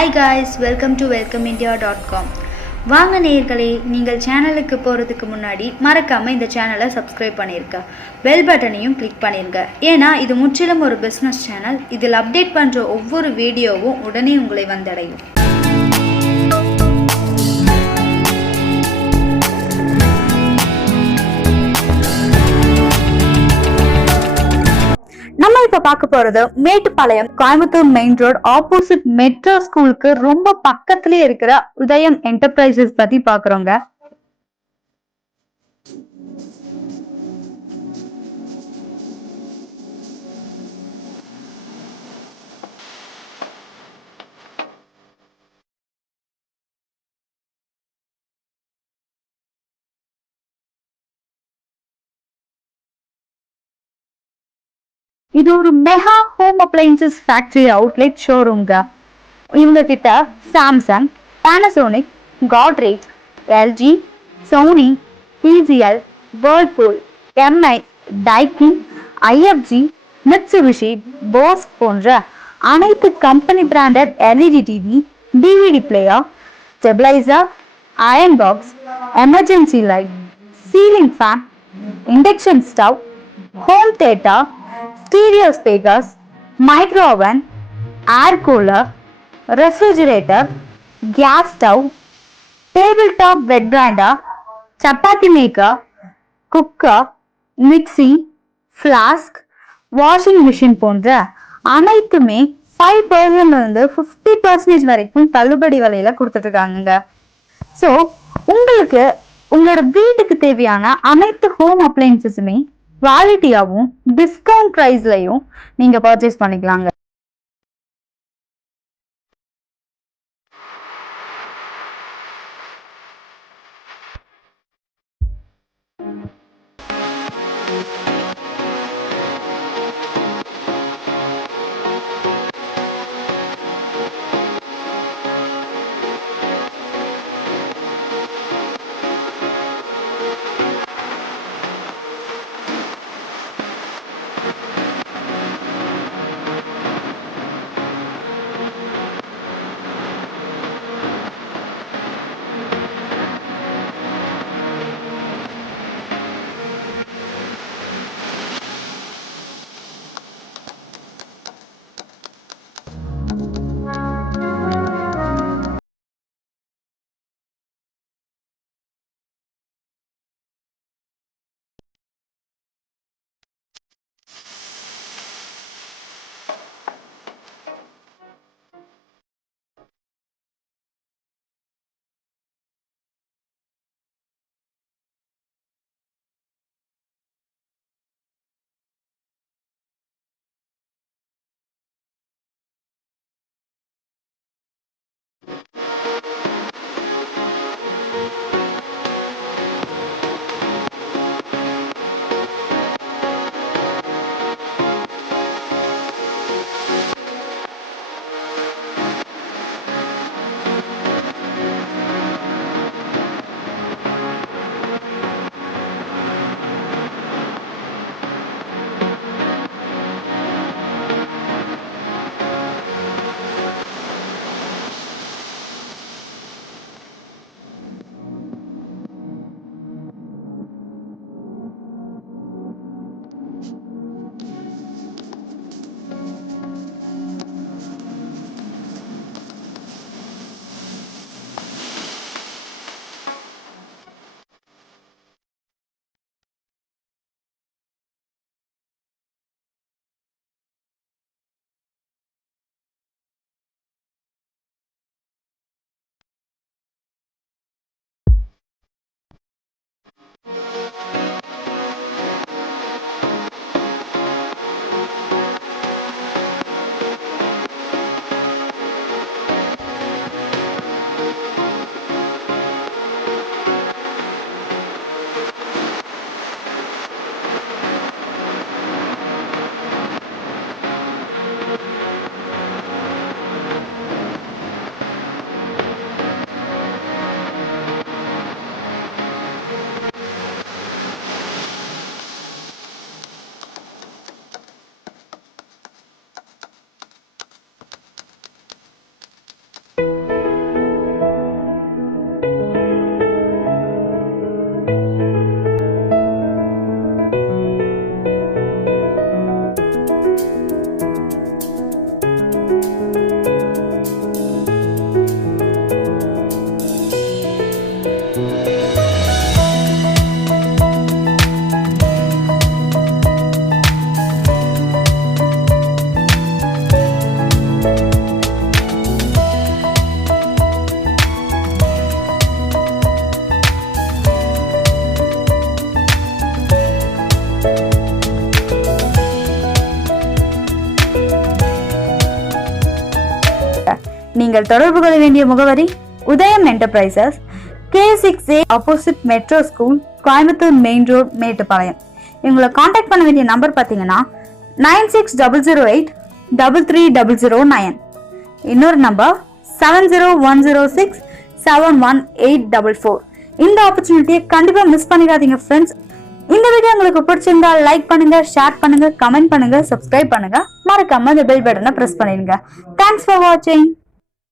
Hi guys, welcome to welcomeindia.com. வாங்க நேயர்களே, நீங்கள் சேனலுக்கு போகிறதுக்கு முன்னாடி மறக்காமல் இந்த சேனலை சப்ஸ்கிரைப் பண்ணியிருக்க, பெல் பட்டனையும் கிளிக் பண்ணிருங்க. ஏன்னா இது முற்றிலும் ஒரு பிஸ்னஸ் சேனல். இதில் அப்டேட் பண்ணுற ஒவ்வொரு வீடியோவும் உடனே உங்களை வந்தடையும். நம்ம இப்ப பார்க்க போறது Mettupalayam, Coimbatore main road opposite metro ஸ்கூலுக்கு ரொம்ப பக்கத்திலே இருக்கிற உதயம் என்டர்பிரைசஸ் பத்தி பாக்குறோங்க. இது ஒரு mega home appliances factory outlet ஷோரூம்ங்க. இவங்க கிட்ட Samsung, Panasonic, Godrej, LG, Sony, TCL, Whirlpool, Mi, Daikin, IFB, Mitsubishi, Bose போன்ற அனைத்து company branded LED TV, DVD player, stabiliser, iron box, emergency light, ceiling fan, induction stove, home theatre, stereo speakers, micro oven, air cooler, refrigerator, gas stove, table top wet grinder, chapati maker, cooker, mixie, flask, washing machine போன்ற அனைத்துமே 5% 50% வரைக்கும் தள்ளுபடி விலையில கொடுத்துட்டு இருக்காங்க. So உங்களுக்கு உங்களோட வீட்டுக்கு தேவையான அனைத்து ஹோம் அப்ளையன்சஸுமே குவாலிட்டியாகவும் டிஸ்கவுண்ட் ப்ரைஸ்லையும் நீங்க பர்ச்சேஸ் பண்ணிக்கலாங்க. நீங்கள் தொடர்பு கொள்ள வேண்டிய முகவரி உதயம் enterprises, K6A opposite metro school, Coimbatore main road, Mettupalayam. இவங்களை காண்டாக்ட் பண்ண வேண்டிய நம்பர் பார்த்தீங்கன்னா 9600833009. இன்னொரு நம்பர் 7010671844. இந்த ஆப்பர்ச்சுனிட்டியை கண்டிப்பா மிஸ் பண்ணிடாதீங்க ஃப்ரெண்ட்ஸ். இந்த வீடியோ உங்களுக்கு பிடிச்சிருந்தா லைக் பண்ணுங்க, ஷேர் பண்ணுங்க, கமெண்ட் பண்ணுங்க, சப்ஸ்கிரைப் பண்ணுங்க. மறக்காம அந்த பெல் பட்டனை பிரஸ் பண்ணிடுங்க. தேங்க்ஸ் ஃபார் வாட்சிங்.